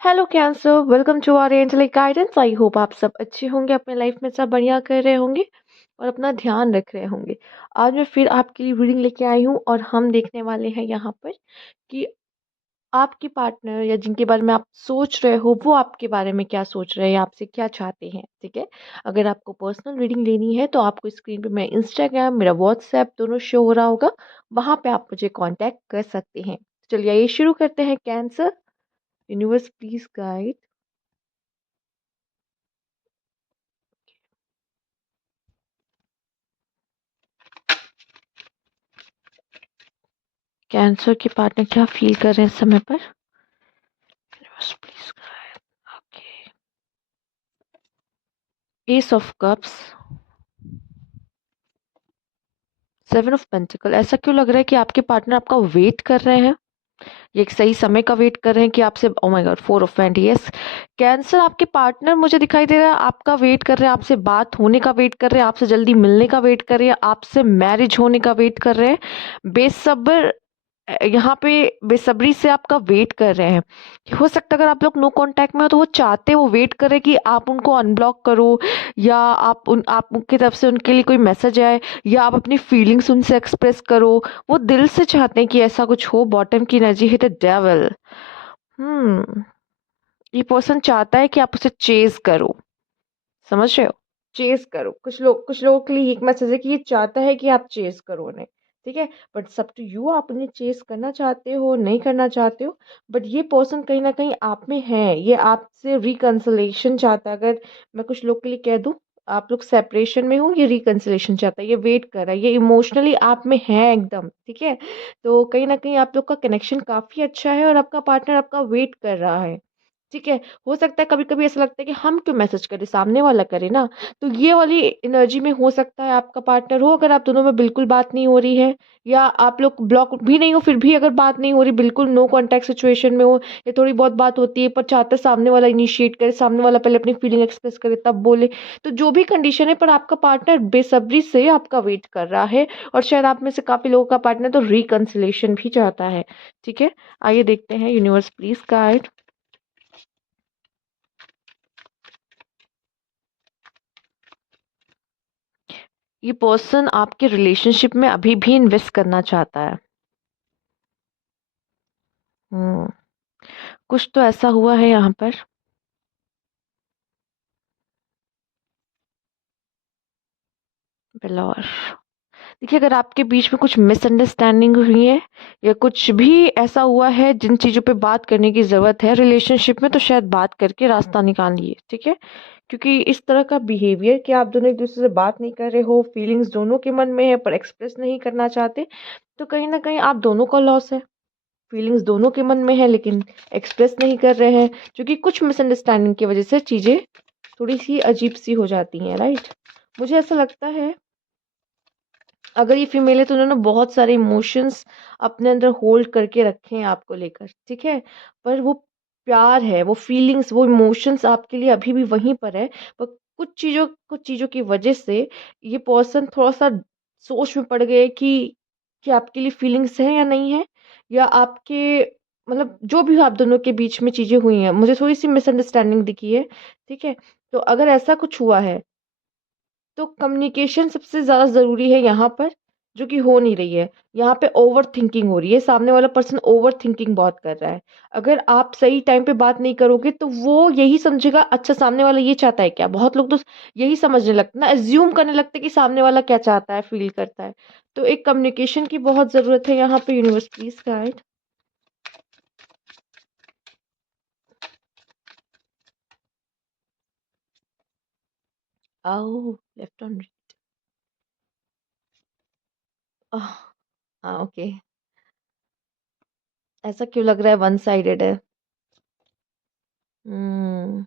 Hello Cancer, welcome to our angelic guidance. I hope आप सब अच्छे होंगे, अपने लाइफ में सब बढ़िया कर रहे होंगे और अपना ध्यान रख रहे होंगे। आज मैं फिर आपके लिए रीडिंग लेके आई हूँ और हम देखने वाले हैं यहाँ पर कि आपके पार्टनर या जिनके बारे में आप सोच रहे हो वो आपके बारे में क्या सोच रहे हैं या आपसे क्या चाहते हैं। ठीक है, अगर आपको पर्सनल रीडिंग लेनी है तो आपको स्क्रीन पे मेरा इंस्टाग्राम, मेरा व्हाट्सएप दोनों शो हो रहा होगा, वहाँ पे आप मुझे कांटेक्ट कर सकते हैं। चलिए ये शुरू करते हैं। Cancer, universe please guide. Cancer के पार्टनर क्या फील कर रहे हैं इस समय पर? Universe please guide. Okay, S of cups, seven of pentacle. ऐसा क्यों लग रहा है कि आपके पार्टनर आपका वेट कर रहे हैं? ये एक सही समय का वेट कर रहे हैं कि आपसे। Oh my God, four of pentacle. Yes, cancer आपके पार्टनर मुझे दिखाई दे रहा है आपका वेट कर रहे हैं, आपसे बात होने का वेट कर रहे हैं, आपसे जल्दी मिलने का वेट कर रहे हैं, आपसे मैरिज होने का वेट कर रहे हैं। बेसब्र, यहाँ पे बेसब्री से आपका वेट कर रहे हैं। हो सकता है अगर आप लोग नो कांटेक्ट में हो तो वो चाहते, वो वेट कर रहे हैं कि आप उनको अनब्लॉक करो या आप उनकी तरफ से उनके लिए कोई मैसेज आए या आप अपनी फीलिंग्स उनसे एक्सप्रेस करो। वो दिल से चाहते हैं कि ऐसा कुछ हो। बॉटम की एनर्जी है द डेविल। हम्म ये पर्सन चाहता है कि आप उसे चेज करो, समझ रहे हो? चेज करो। कुछ लोगों के लिए एक मैसेज है कि ये चाहता है कि आप चेज करो उन्हें। ठीक है, बट सब टू यू, आप उन्हें चेज करना चाहते हो नहीं करना चाहते हो। बट ये पर्सन कहीं ना कहीं आप में है, ये आपसे रिकंसलेशन चाहता है। अगर मैं कुछ लोग के लिए कह दूं, आप लोग सेपरेशन में हो, ये रिकंसलेशन चाहता है, ये वेट कर रहा है, ये इमोशनली आप में है एकदम। ठीक है, तो कहीं ना कहीं आप लोग का कनेक्शन काफी अच्छा है और आपका पार्टनर आपका वेट कर रहा है। ठीक है, हो सकता है कभी-कभी ऐसा लगता है कि हम क्यों मैसेज करें, सामने वाला करे ना। तो ये वाली एनर्जी में हो सकता है आपका पार्टनर हो, अगर आप दोनों में बिल्कुल बात नहीं हो रही है या आप लोग ब्लॉक भी नहीं हो, फिर भी अगर बात नहीं हो रही, बिल्कुल नो कॉन्टैक्ट सिचुएशन में हो या थोड़ी बहुत बात होती है पर चाहते हैं सामने वाला इनिशिएट करे, सामने वाला पहले अपनी फीलिंग एक्सप्रेस करे तब बोले। तो जो भी कंडीशन है, पर आपका पार्टनर बेसब्री से आपका वेट कर रहा है और शायद आप में से काफ़ी लोगों का पार्टनर तो रिकंसिलिएशन भी चाहता है। ठीक है, आइए देखते हैं। Universe please guide. ये पर्सन आपके रिलेशनशिप में अभी भी इन्वेस्ट करना चाहता है। हम्म कुछ तो ऐसा हुआ है यहाँ पर। बिलौर, देखिए अगर आपके बीच में कुछ मिसअंडरस्टैंडिंग हुई है या कुछ भी ऐसा हुआ है जिन चीज़ों पे बात करने की ज़रूरत है रिलेशनशिप में, तो शायद बात करके रास्ता निकालिए। ठीक है, क्योंकि इस तरह का बिहेवियर कि आप दोनों एक दूसरे से बात नहीं कर रहे हो, फीलिंग्स दोनों के मन में है पर एक्सप्रेस नहीं करना चाहते, तो कहीं ना कहीं आप दोनों का लॉस है। फीलिंग्स दोनों के मन में है लेकिन एक्सप्रेस नहीं कर रहे हैं, क्योंकि कुछ मिसअंडरस्टैंडिंग की वजह से चीज़ें थोड़ी सी अजीब सी हो जाती हैं। राइट, मुझे ऐसा लगता है अगर ये फीमेल है तो उन्होंने बहुत सारे इमोशंस अपने अंदर होल्ड करके रखे हैं आपको लेकर। ठीक है, पर वो प्यार है, वो फीलिंग्स, वो इमोशंस आपके लिए अभी भी वहीं पर है। पर कुछ चीज़ों की वजह से ये पर्सन थोड़ा सा सोच में पड़ गए कि आपके लिए फीलिंग्स है या नहीं है, या आपके मतलब जो भी हो, आप दोनों के बीच में चीज़ें हुई हैं, मुझे थोड़ी सी मिसअंडरस्टैंडिंग दिखी है। ठीक है, तो अगर ऐसा कुछ हुआ है तो कम्युनिकेशन सबसे ज़्यादा ज़रूरी है यहाँ पर, जो कि हो नहीं रही है। यहाँ पे ओवर थिंकिंग हो रही है, सामने वाला पर्सन ओवर थिंकिंग बहुत कर रहा है। अगर आप सही टाइम पे बात नहीं करोगे तो वो यही समझेगा, अच्छा सामने वाला ये चाहता है क्या। बहुत लोग तो यही समझने लगते हैं ना, एज्यूम करने लगते हैं कि सामने वाला क्या चाहता है, फील करता है। तो एक कम्युनिकेशन की बहुत ज़रूरत है यहाँ पे। Universe please guide. आओ, लेफ्ट ऑन। हाँ ओके, ऐसा क्यों लग रहा है वन साइडेड है? हम्म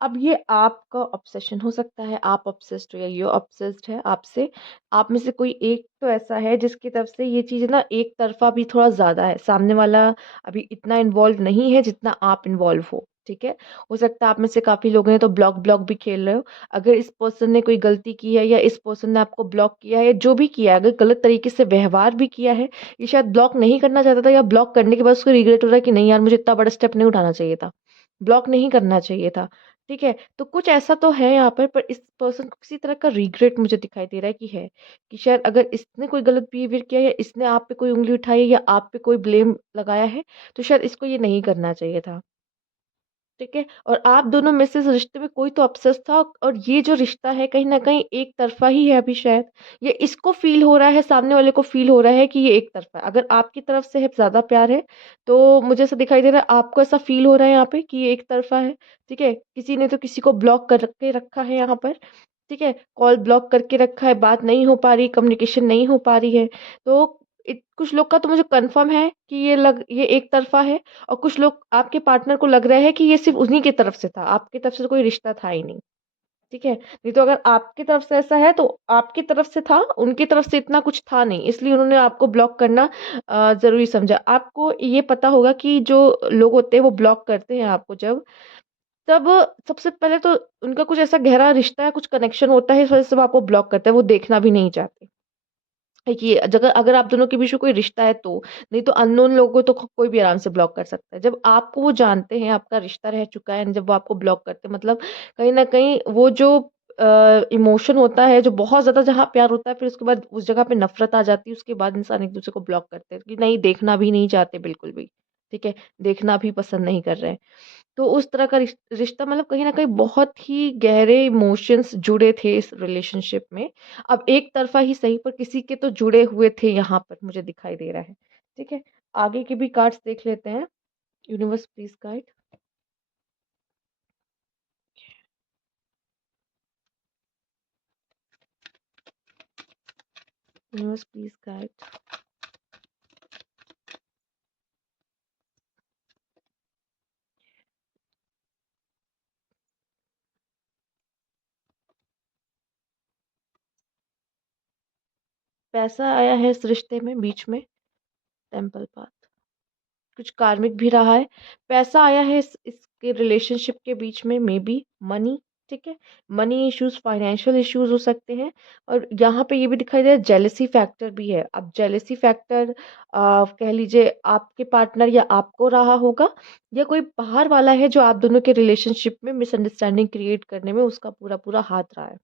अब ये आपका ऑब्सेशन हो सकता है, आप ऑब्सेस्ड हो या ये ऑब्सेस्ड है आपसे। आप में से कोई एक तो ऐसा है जिसकी तरफ से ये चीज़ ना एक तरफा भी थोड़ा ज़्यादा है, सामने वाला अभी इतना इन्वॉल्व नहीं है जितना आप इन्वॉल्व हो। ठीक है, हो सकता है आप में से काफ़ी लोग हैं तो ब्लॉक ब्लॉक भी खेल रहे हो। अगर इस पर्सन ने कोई गलती की है या इस पर्सन ने आपको ब्लॉक किया है या जो भी किया है, अगर गलत तरीके से व्यवहार भी किया है, ये शायद ब्लॉक नहीं करना चाहता था या ब्लॉक करने के बाद उसको रिग्रेट हो रहा है कि नहीं यार, मुझे इतना बड़ा स्टेप नहीं उठाना चाहिए था। ब्लॉक नहीं करना चाहिए था। ठीक है? तो कुछ ऐसा तो है यहाँ पर इस पर्सन को किसी तरह का रिग्रेट मुझे दिखाई दे रहा है कि शायद अगर इसने कोई गलत बिहेवियर किया या इसने आप पे कोई उँगली उठाई है या आप पे कोई ब्लेम लगाया है, तो शायद इसको ये नहीं करना चाहिए था। ठीक है? और आप दोनों में से इस रिश्ते में कोई तो अपसेस था और ये जो रिश्ता है कहीं न कहीं एक तरफ़ा ही है अभी शायद। ये इसको फ़ील हो रहा है, सामने वाले को फ़ील हो रहा है कि ये एक तरफ़ा है। अगर आपकी तरफ से है ज़्यादा प्यार है, तो मुझे ऐसा दिखाई दे रहा है आपको ऐसा फ़ील हो रहा है यहाँ पे कि ये एक तरफ़ा है। ठीक है? किसी ने तो किसी को ब्लॉक कर के रखा है यहाँ पर। ठीक है? कॉल ब्लॉक करके रखा है, बात नहीं हो पा रही, कम्युनिकेशन नहीं हो पा रही है। तो कुछ लोग का तो मुझे कन्फर्म है कि ये एक तरफ़ा है और कुछ लोग आपके पार्टनर को लग रहा है कि ये सिर्फ़ उन्हीं की तरफ से था, आपकी तरफ से तो कोई रिश्ता था ही नहीं, ठीक है? नहीं तो अगर आपकी तरफ से ऐसा है तो आपकी तरफ से था, उनकी तरफ से इतना कुछ था नहीं, इसलिए उन्होंने आपको ब्लॉक करना ज़रूरी समझा। आपको ये पता होगा कि जो लोग होते हैं वो ब्लॉक करते हैं आपको तब सबसे पहले तो उनका कुछ ऐसा गहरा रिश्ता या कुछ कनेक्शन होता है, इस वज़ह से वो आपको ब्लॉक करते हैं, वो देखना भी नहीं चाहते। देखिए, जगह अगर आप दोनों के बीच में कोई रिश्ता है तो, नहीं तो अननोन लोगों को तो कोई भी आराम से ब्लॉक कर सकता है। जब आपको वो जानते हैं, आपका रिश्ता रह चुका है, जब वो आपको ब्लॉक करते हैं मतलब कहीं न कहीं वो जो इमोशन होता है, जो बहुत ज़्यादा जहाँ प्यार होता है, फिर उसके बाद उस जगह पे नफ़रत आ जाती है, उसके बाद इंसान एक-दूसरे को ब्लॉक करते हैं कि नहीं देखना भी नहीं चाहते बिल्कुल भी, ठीक है? देखना भी पसंद नहीं कर रहे हैं। तो उस तरह का रिश्ता मतलब कहीं न कहीं बहुत ही गहरे इमोशंस जुड़े थे इस रिलेशनशिप में। अब एक तरफ़ा ही सही पर किसी के तो जुड़े हुए थे यहाँ पर मुझे दिखाई दे रहा है। ठीक है? आगे के भी कार्ड्स देख लेते हैं। Universe please guide, universe please guide. पैसा आया है इस रिश्ते में बीच में, टेंपल पाथ। कुछ कार्मिक भी रहा है। पैसा आया है इसके रिलेशनशिप के बीच में मेबी मनी, ठीक है? मनी इश्यूज़, फाइनेंशियल इश्यूज़ हो सकते हैं और यहाँ पे ये भी दिखाई दे रहा है जेलसी फैक्टर भी है। अब जेलसी फैक्टर कह लीजिए आपके पार्टनर या आपको रहा होगा या कोई बाहर वाला है जो आप दोनों के रिलेशनशिप में मिसअंडरस्टैंडिंग क्रिएट करने में उसका पूरा-पूरा हाथ रहा है।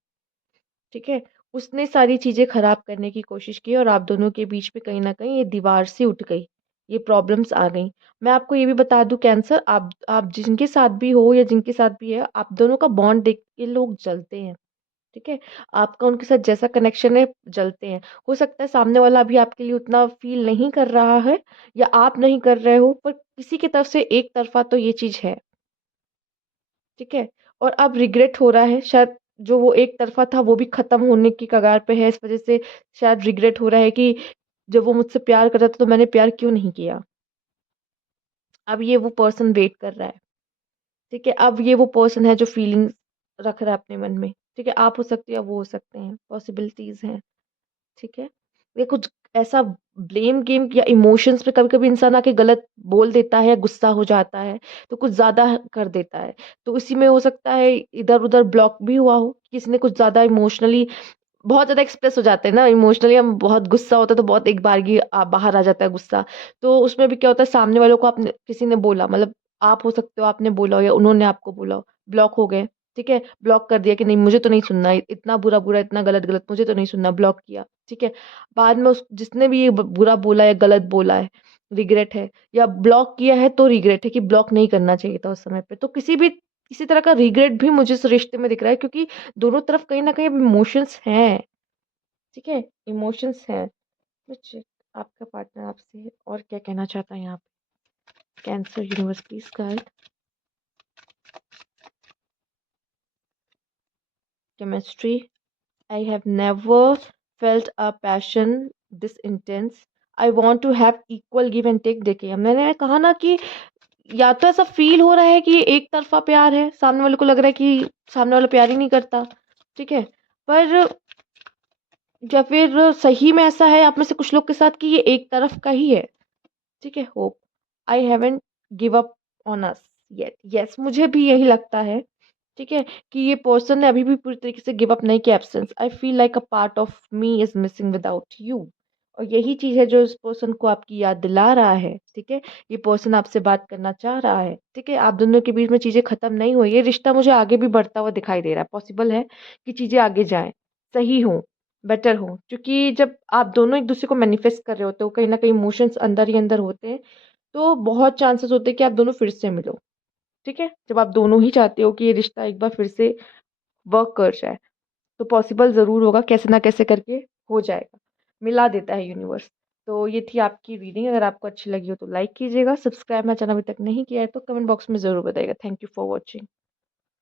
ठीक है? उसने सारी चीज़ें ख़राब करने की कोशिश की और आप दोनों के बीच में कहीं न कहीं ये दीवार सी उठ गई, ये प्रॉब्लम्स आ गईं। मैं आपको ये भी बता दूँ कैंसर आप जिनके साथ भी हो या जिनके साथ भी है, आप दोनों का बॉन्ड देख के लोग जलते हैं, ठीक है? आपका उनके साथ जैसा कनेक्शन है, जलते हैं। हो सकता है सामने वाला अभी आपके लिए उतना फ़ील नहीं कर रहा है या आप नहीं कर रहे हो, पर किसी की तरफ से एक तरफ़ा तो ये चीज़ है। ठीक है? और अब रिग्रेट हो रहा है शायद जो वो एक तरफ़ा था वो भी ख़त्म होने की कगार पे है, इस वज़ह से शायद रिग्रेट हो रहा है कि जब वो मुझसे प्यार कर रहा था तो मैंने प्यार क्यों नहीं किया? अब ये वो पर्सन वेट कर रहा है, ठीक है? अब ये वो पर्सन है जो फीलिंग्स रख रहा है अपने मन में, ठीक है? आप हो सकते हैं या वो हो सकते हैं, पॉसिबिलिटीज़ हैं। ठीक है? ये कुछ ऐसा ब्लेम गेम या इमोशंस पे कभी-कभी इंसान आके गलत बोल देता है, गुस्सा हो जाता है, तो कुछ ज़्यादा कर देता है। तो इसी में हो सकता है इधर-उधर ब्लॉक भी हुआ हो, किसी ने कुछ ज़्यादा इमोशनली बहुत ज़्यादा एक्सप्रेस हो जाते हैं ना इमोशनली हम बहुत गुस्सा होता है तो बहुत एक बारगी बाहर आ जाता है गुस्सा। तो उसमें भी क्या होता है सामने वालों को आपने किसी ने बोला मतलब आप हो सकते हो आपने बोला हो या उन्होंने आपको बोला हो, ब्लॉक हो गए, ठीक है? ब्लॉक कर दिया कि नहीं मुझे तो नहीं सुनना है, इतना बुरा-बुरा, इतना गलत-गलत मुझे तो नहीं सुनना, ब्लॉक किया, ठीक है? बाद में उस जिसने भी ये बुरा बोला या गलत बोला है, रिग्रेट है या ब्लॉक किया है तो रिग्रेट है कि ब्लॉक नहीं करना चाहिए था उस समय पे। तो किसी तरह का रिग्रेट भी मुझे इस रिश्ते में दिख रहा है क्योंकि दोनों तरफ कहीं न कहीं अब इमोशंस हैं। ठीक है? इमोशंस हैं। कुछ आपका पार्टनर आपसे और क्या कहना चाहता है यहाँ पे? Cancer universe please guide. Chemistry I have never felt a passion this intense. I want to have equal give and take. देखिए, मैंने कहा ना कि या तो ऐसा फ़ील हो रहा है कि ये एक तरफ़ा प्यार है, सामने वाले को लग रहा है कि सामने वाला प्यार ही नहीं करता, ठीक है? पर या फिर सही में ऐसा है आप में से कुछ लोग के साथ कि ये एक तरफ का ही है। ठीक है? Hope I haven't give up on us yet. Yes, मुझे भी यही लगता है, ठीक है? कि ये पर्सन ने अभी भी पूरी तरीके से गिव अप नहीं किया। Absence I feel like a part of me is missing without you. और यही चीज़ है जो इस पर्सन को आपकी याद दिला रहा है, ठीक है? ये पर्सन आपसे बात करना चाह रहा है, ठीक है? आप दोनों के बीच में चीज़ें ख़त्म नहीं हुई, ये रिश्ता मुझे आगे भी बढ़ता हुआ दिखाई दे रहा है। पॉसिबल है कि चीज़ें आगे जाएँ, सही हों, बेटर हों, क्योंकि जब आप दोनों एक-दूसरे को मैनिफेस्ट कर रहे होते हो, कहीं न कहीं इमोशंस अंदर ही अंदर होते हैं, तो बहुत चांसेस होते हैं कि आप दोनों फिर से मिलो, ठीक है? जब आप दोनों ही चाहते हो कि ये रिश्ता एक बार फिर से वर्क कर जाए। तो पॉसिबल ज़रूर होगा, कैसे ना कैसे करके हो जाएगा, मिला देता है यूनिवर्स। तो ये थी आपकी रीडिंग, अगर आपको अच्छी लगी हो तो लाइक कीजिएगा, सब्सक्राइब मेरा चैनल अभी तक नहीं किया है तो कमेंट बॉक्स में ज़रूर बताइएगा। Thank you for watching.